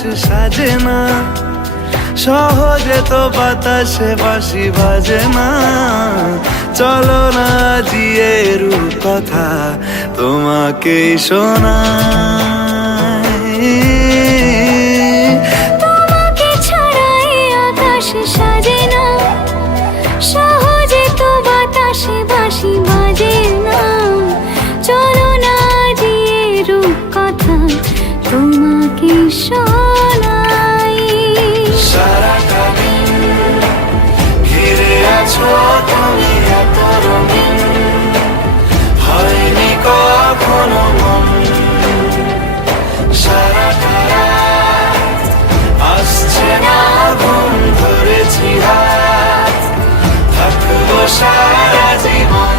সাজে না, সহজে তো বাতাসে বাঁশি বাজে না। চলো না জিয়ে রূপকথা তোমাকেই শোনাই। তোমাকে ছাড়াই আকাশ সাজে না, সহজে তো বাতাসে বাঁশি বাজে না। চলো না জিয়ে রূপকথা তোমাকে শোনাই। সারাটা দিন ঘিরে আছো তুমি এত রঙিন, হয়নি কখনো মন। সারাটা রাত আসছে না ঘুম, ধরেছি হাত, থাকবো সারা জীবন।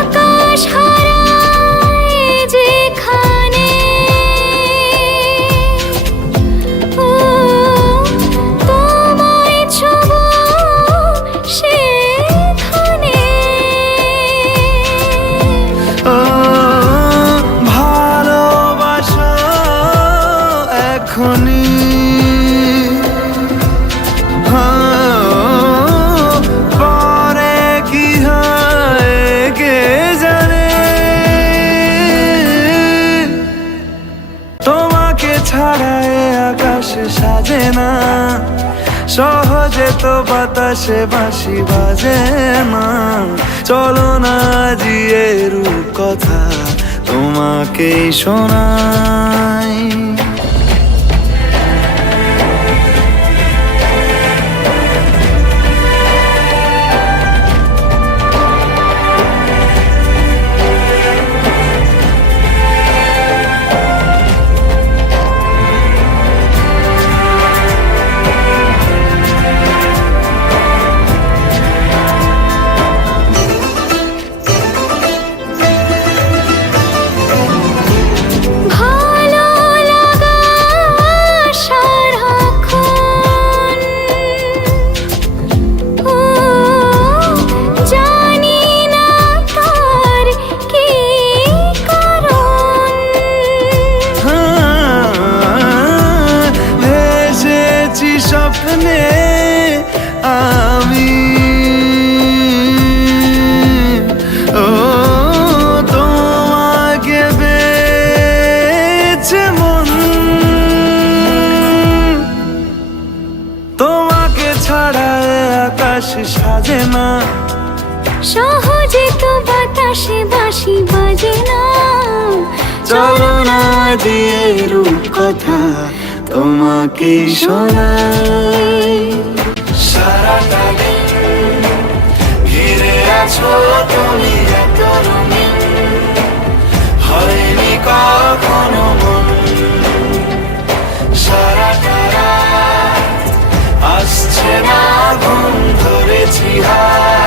আকাশ হারায় যেখানে, ও তোমায় ছোঁবো সেখানে। ও ভালোবাসো এখনই, পরে কি হয় কে জানে। তোমাকে ছাড়া এ আকাশ সাজে না, সহজে তো বাতাসে বাঁশি বাজে না। চলো না জিয়ে রূপকথা তোমাকেই শোনাই। ভালো লাগা সারাক্ষণ, ও জানি না তার কি কারণ। ভেসেছি স্বপ্নে আমি, ও তোমাকে পেয়েছে মন। তোমাকে ছাড়া এ আকাশ সাজে না, সহজে তো বাতাসে বাঁশি বাজে না। চলো না দিয়ে রূপকথা তোমাকেই শোনাই। সারাটা দিন ঘিরে আছো তুমি এত রঙিন, হয়নি কখনো মন। সারাটা রাত আসছে না ঘুম, ধরেছি হাত,